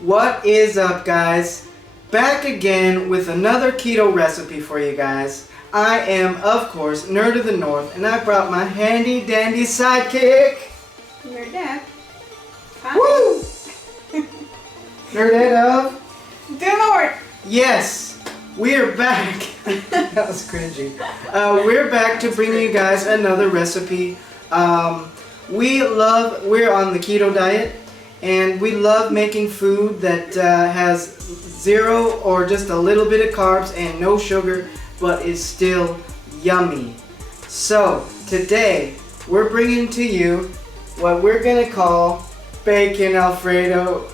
What is up, guys? Back again with another keto recipe for you guys. I am, of course, Nerd of the North, and I brought my handy dandy sidekick. Nerdette. Woo! Nerdette of the North. Yes, we are back. That was cringy. We're back to bring you guys another recipe. We're on the keto diet, and we love making food that has zero or just a little bit of carbs and no sugar, but is still yummy. So today we're bringing to you what we're gonna call bacon Alfredo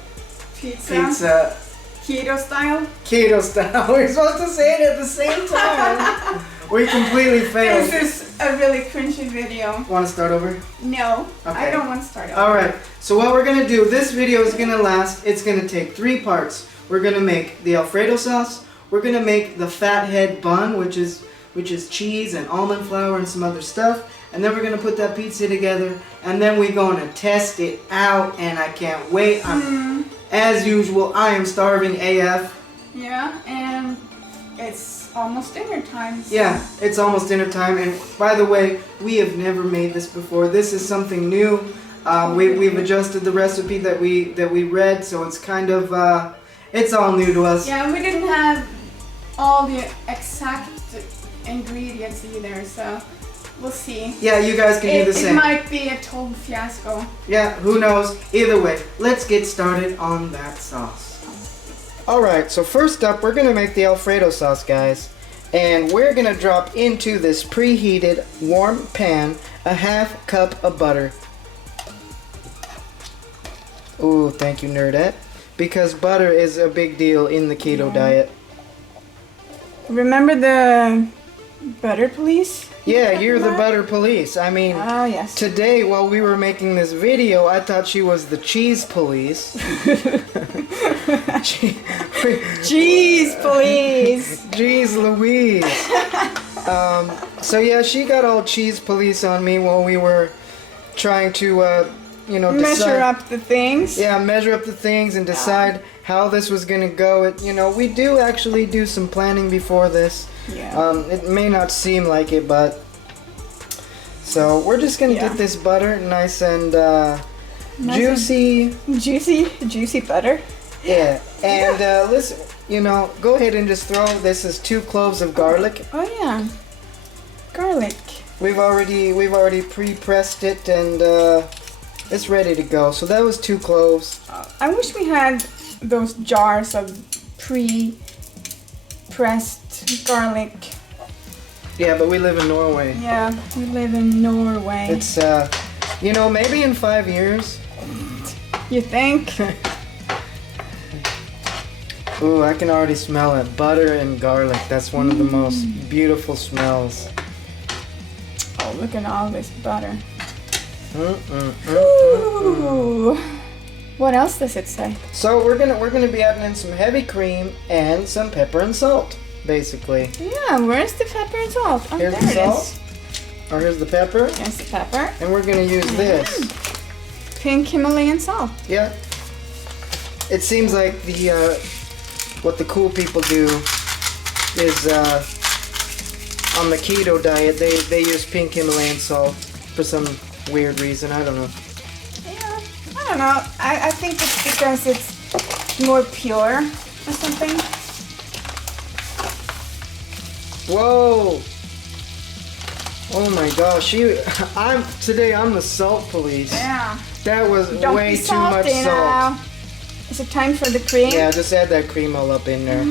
pizza. Keto style. Keto style. We're supposed to say it at the same time. We completely failed. This is a really cringy video. Want to start over? No, Okay. I don't want to start over. Alright, so what we're going to do, this video is going to last, it's going to take 3 parts. We're going to make the Alfredo sauce, we're going to make the fathead bun, which is cheese and almond flour and some other stuff, and then we're going to put that pizza together, and then we're going to test it out, and I can't wait. As usual, I am starving AF. Yeah, and it's almost dinner time. So. Yeah, it's almost dinner time, and by the way, we have never made this before. This is something new. We've adjusted the recipe that we read, so it's kind of it's all new to us. Yeah, we didn't have all the exact ingredients either, so we'll see. Yeah, you guys can do the same. It might be a total fiasco. Yeah, who knows? Either way, let's get started on that sauce. Alright, so first up, we're going to make the Alfredo sauce, guys. And we're going to drop into this preheated, warm pan a ½ cup of butter. Ooh, thank you, Nerdette. Because butter is a big deal in the keto diet. Remember the butter police? Yeah, you're the butter police. I mean, oh, yes. Today while we were making this video, I thought she was the cheese police. Cheese police. Jeez Louise. So yeah, she got all cheese police on me while we were trying to, measure up the things. Yeah, measure up the things and decide how this was gonna go. We do actually do some planning before this. Yeah. It may not seem like it, but so we're just gonna get this butter nice and juicy. Juicy butter. Yeah, and listen, go ahead and just throw. This is 2 cloves of garlic. Oh yeah, garlic. We've already pre-pressed it and it's ready to go. So that was 2 cloves. I wish we had those jars of pre-pressed garlic. Yeah, but we live in Norway. Yeah, we live in Norway. It's maybe in 5 years. You think? Ooh, I can already smell it. Butter and garlic. That's one of the most beautiful smells. Oh, look at all this butter. Ooh. What else does it say? So we're gonna be adding in some heavy cream and some pepper and salt, basically. Yeah, where's the pepper and salt? Oh, here's the salt. Or here's the pepper. Here's the pepper. And we're gonna use this. Pink Himalayan salt. Yeah. It seems like what the cool people do is on the keto diet they use pink Himalayan salt for some weird reason. I don't know. Yeah, I don't know. I think it's because it's more pure or something. Whoa! Oh my gosh! I'm the salt police. Yeah. That was Don't way be too much salty salt. now. Is it time for the cream? Yeah, just add that cream all up in there.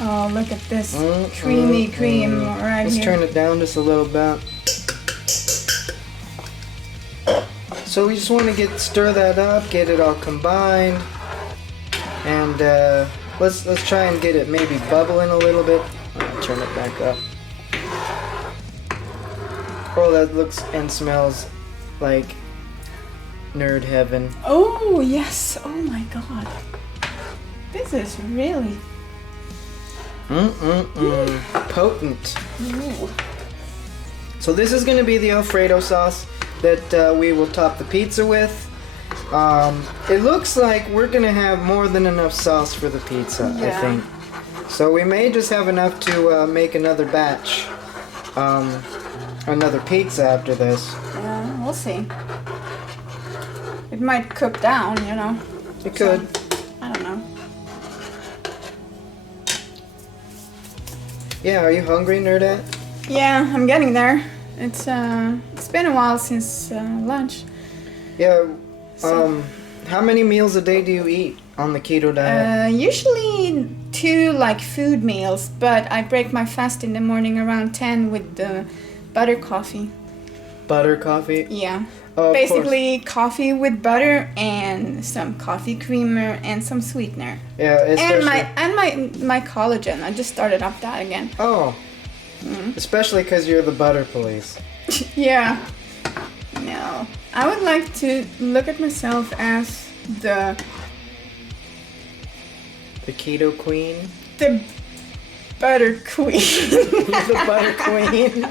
Oh, look at this creamy cream right Let's here. turn it down just a little bit. So we just want to stir that up, get it all combined, and let's try and get it maybe bubbling a little bit. Turn it back up. Oh, that looks and smells like nerd heaven. Oh yes! Oh my god! This is really potent. Ooh. So this is going to be the Alfredo sauce that we will top the pizza with. It looks like we're gonna have more than enough sauce for the pizza, I Yeah. think. So we may just have enough to make another batch, another pizza after this. Yeah, we'll see. It might cook down, you know. It could. I don't know. Yeah, are you hungry, Nerdette? Yeah, I'm getting there. It's been a while since lunch. Yeah. So- How many meals a day do you eat on the keto diet? Usually 2 like food meals, but I break my fast in the morning around 10 with the butter coffee. Butter coffee? Yeah. Oh, of Basically coffee with butter and some coffee creamer and some sweetener. course. Yeah, especially. And my collagen. I just started up that again. Oh. Especially because you're the butter police. Yeah. No. I would like to look at myself as the The keto queen. butter queen. You're the butter queen.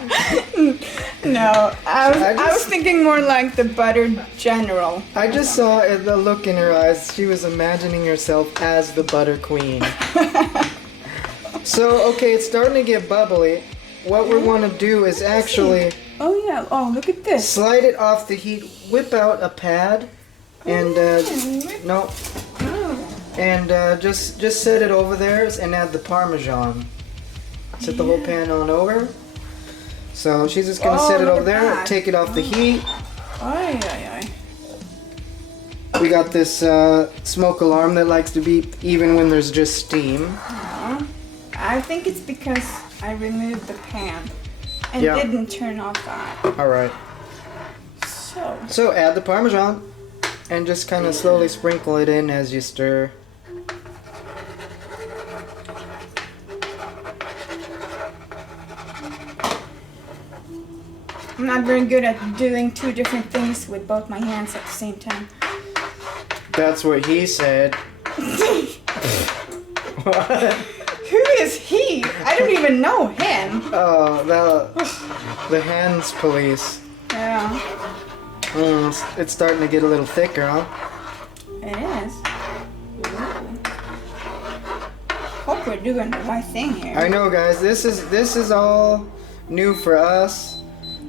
No, I was just- thinking more like the butter general. I just saw the look in her eyes. She was imagining herself as the butter queen. So, okay, it's starting to get bubbly. What we want to do is actually Oh yeah. Oh, look at this. slide it off the heat, whip out a pad, and no, and just set it over there and add the Parmesan. Set the whole pan on over. So she's just gonna Oh, set it look over at there, that. take it off the heat. Ay, ay, ay. We got this smoke alarm that likes to beep even when there's just steam. Yeah. I think it's because I removed the pan and Yeah. didn't turn off that. All right. So, Add the Parmesan and just kind of slowly sprinkle it in as you stir. I'm not very good at doing 2 different things with both my hands at the same time. That's what he said. What? Who is he? I don't even know him. Oh, the hands police. Yeah, It's starting to get a little thicker, huh? it is. Hope we're doing the right thing here. I know, guys. This is all new for us.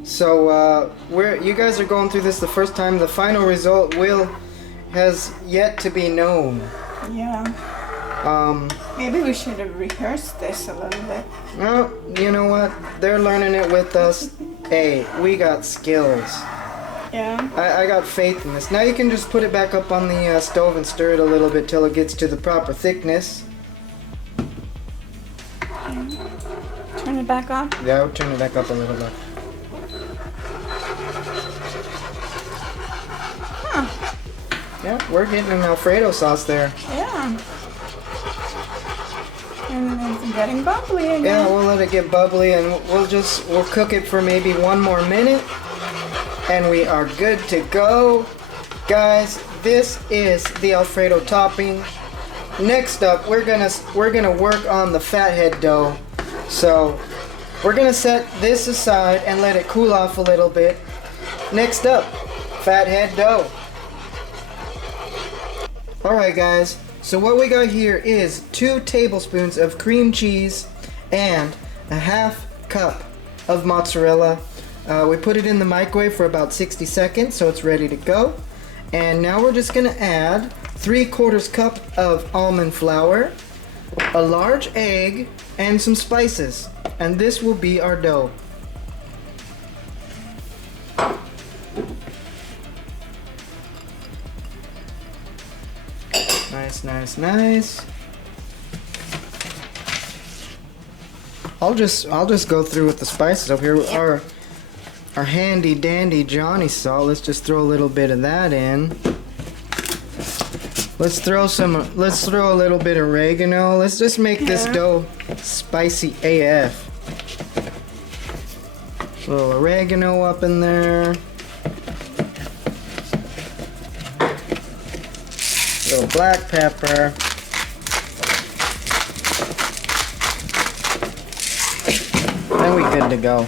So you guys are going through this the first time. The final result has yet to be known. Yeah. Maybe we should have rehearsed this a little bit. Well, you know what? They're learning it with us. Hey, we got skills. Yeah. I got faith in this. Now you can just put it back up on the stove and stir it a little bit till it gets to the proper thickness. Turn it back on. Yeah, I'll turn it back up a little bit. Huh. Yeah, we're getting an Alfredo sauce there. Yeah. And it's getting bubbly again. Yeah, we'll let it get bubbly and we'll cook it for maybe 1 more minute. And we are good to go. Guys, this is the Alfredo topping. Next up, we're gonna work on the fathead dough. So we're gonna set this aside and let it cool off a little bit. Next up, fathead dough. Alright guys, so what we got here is 2 tablespoons of cream cheese and a half cup of mozzarella. We put it in the microwave for about 60 seconds so it's ready to go. And now we're just gonna add 3/4 cup of almond flour, a large egg, and some spices. And this will be our dough. Nice, nice, nice. I'll just go through with the spices up here. Our handy dandy Johnny salt. Let's just throw a little bit of that in. Let's throw a little bit of oregano. Let's just make this dough spicy AF. A little oregano up in there. A little black pepper. Then we good to go.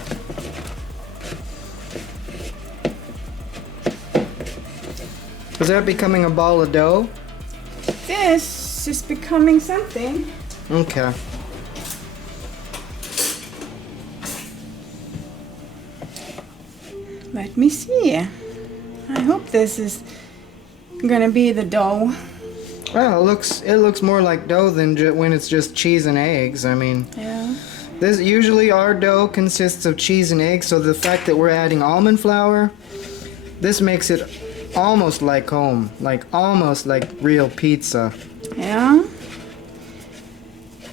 Is that becoming a ball of dough? This is becoming something. Okay. Let me see. I hope this is gonna be the dough. Well, it looks more like dough than when it's just cheese and eggs. I mean, Yeah. this usually our dough consists of cheese and eggs, so the fact that we're adding almond flour, this makes it almost like home, almost like real pizza. Yeah.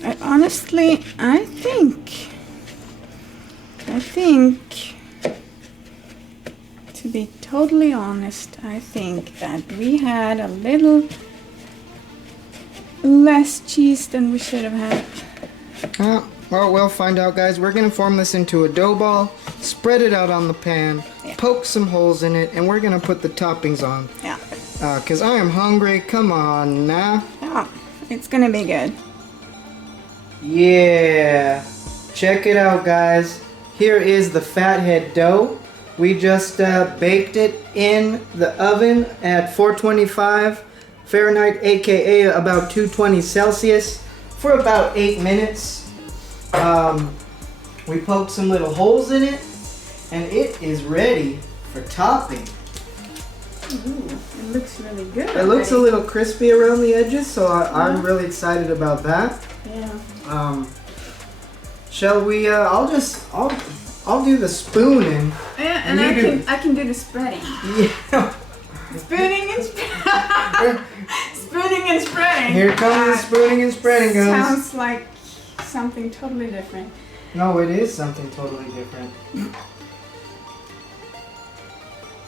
I think, to be totally honest, I think that we had a little less cheese than we should have had. Well, we'll find out, guys. We're gonna form this into a dough ball, spread it out on the pan, poke some holes in it, and we're gonna put the toppings on. Yeah. 'Cause I am hungry. Come on now. Yeah. It's gonna be good. Yeah. Check it out, guys. Here is the fathead dough. We just baked it in the oven at 425 Fahrenheit, aka about 220 Celsius, for about 8 minutes. We poked some little holes in it, and it is ready for topping. Ooh, it looks really good. It looks a little crispy around the edges, so I'm really excited about that. Yeah. Shall we? I'll do the spooning. Yeah, and I can do the spreading. Yeah. Spooning and spreading. Spooning and spreading. Here comes the spooning and spreading, guys. Sounds like something totally different. No, it is something totally different.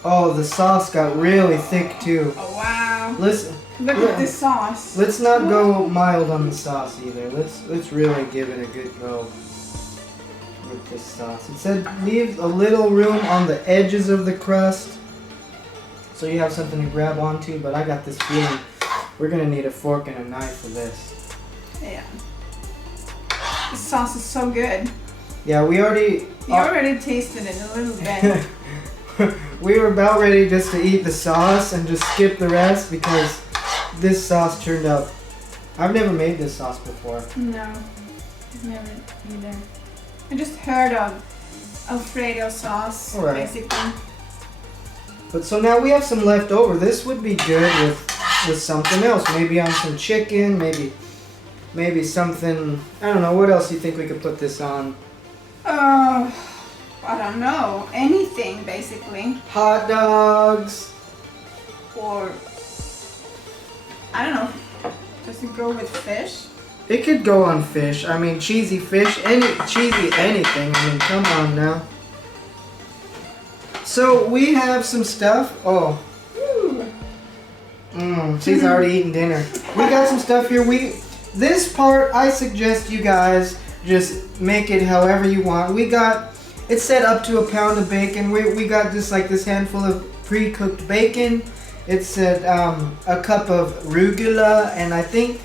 Oh, the sauce got really thick too. Oh wow! Look at this sauce. Let's not go mild on the sauce either. Let's really give it a good go with this sauce. It said leave a little room on the edges of the crust, so you have something to grab onto. But I got this feeling we're gonna need a fork and a knife for this. Yeah. This sauce is so good. Yeah, we already. You already tasted it a little bit. We were about ready just to eat the sauce and just skip the rest because this sauce turned out. I've never made this sauce before. No, I've never either. I just heard of Alfredo sauce, basically. But so now we have some left over. This would be good with something else. Maybe on some chicken. Maybe something. I don't know. What else do you think we could put this on? I don't know. Anything, basically. Hot dogs. Or, I don't know. Does it go with fish? It could go on fish. I mean, cheesy fish. Cheesy anything. I mean, come on now. So, we have some stuff. Oh. She's already eating dinner. We got some stuff here. This part, I suggest you guys just make it however you want. It said up to a pound of bacon. We got just like this handful of pre-cooked bacon. It said a cup of rugula, and I think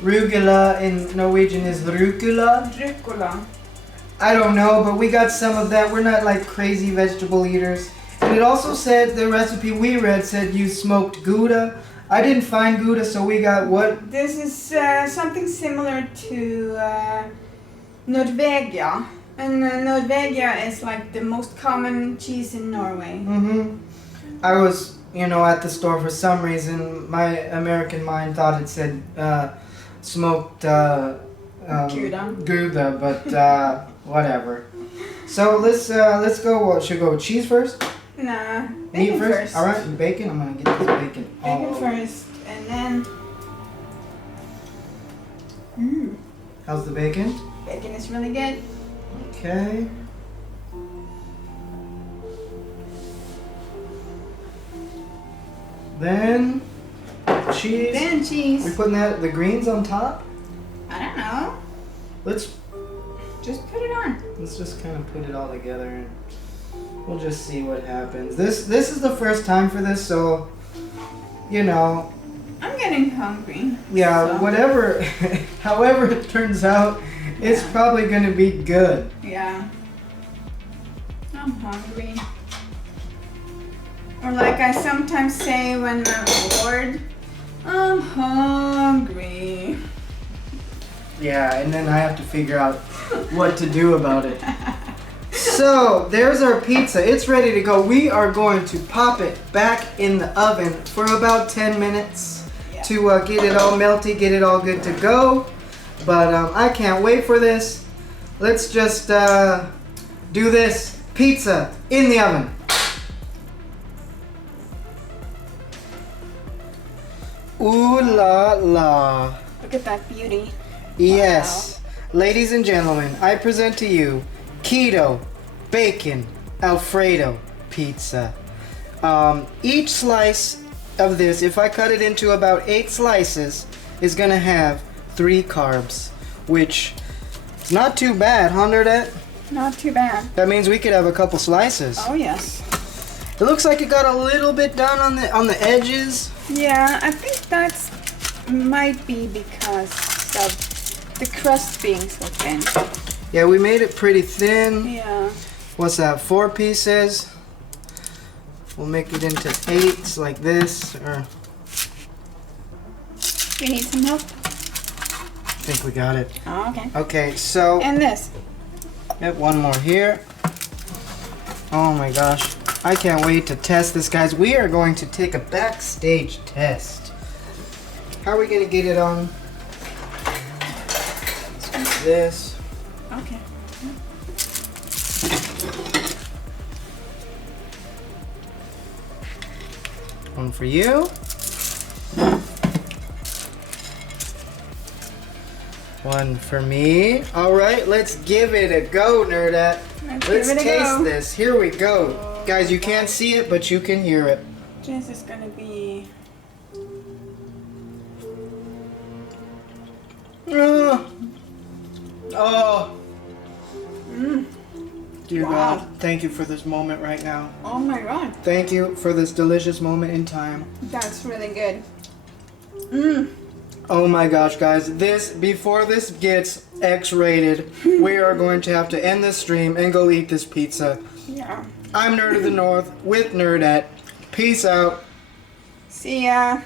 rugula in Norwegian is rucola. Rucola. I don't know, but we got some of that. We're not like crazy vegetable eaters. And it also said, the recipe we read said use smoked Gouda. I didn't find Gouda, so we got what? This is something similar to Norvegia. And Norvegia is like the most common cheese in Norway. I was, at the store for some reason. My American mind thought it said smoked Gouda, but whatever. So let's go. What should we go with cheese first? Nah, Meat bacon first. All right, bacon. I'm gonna get this bacon. Bacon first, and then. How's the bacon? Bacon is really good. Okay. Then cheese. Then cheese. We're putting the greens on top. I don't know. Let's just put it on. Let's just kind of put it all together, and we'll just see what happens. This is the first time for this, so I'm getting hungry. Yeah, so. Whatever, however it turns out, it's probably gonna be good. Yeah. I'm hungry. Or like I sometimes say when I'm bored, I'm hungry. Yeah, and then I have to figure out what to do about it. So, there's our pizza. It's ready to go. We are going to pop it back in the oven for about 10 minutes to get it all melty, get it all good to go. But I can't wait for this. Let's just do this pizza in the oven. Ooh la la. Look at that beauty. Yes. Wow. Ladies and gentlemen, I present to you Keto Bacon Alfredo Pizza. Each slice of this, if I cut it into about 8 slices, is going to have 3 carbs, which is not too bad, huh, Nerdette? Not too bad. That means we could have a couple slices. Oh, yes. It looks like it got a little bit done on the edges. Yeah, I think that's might be because of the crust being so thin. Yeah, we made it pretty thin. Yeah. What's that, 4 pieces? We'll make it into 8s like this, or... You need some help? I think we got it. Oh, okay. Okay, so... And this. Yep, one more here. Oh my gosh. I can't wait to test this, guys. We are going to take a backstage test. How are we going to get it on? Let's do this. Okay. One for you. One for me. All right, let's give it a go, Nerdette. Let's taste this. Here we go. Guys, you can't see it, but you can hear it. This is gonna be... Oh. Dear Wow. God, thank you for this moment right now. Oh my God. Thank you for this delicious moment in time. That's really good. Oh my gosh, guys, before this gets X-rated, we are going to have to end this stream and go eat this pizza. Yeah. I'm Nerd of the North with Nerdette. Peace out. See ya.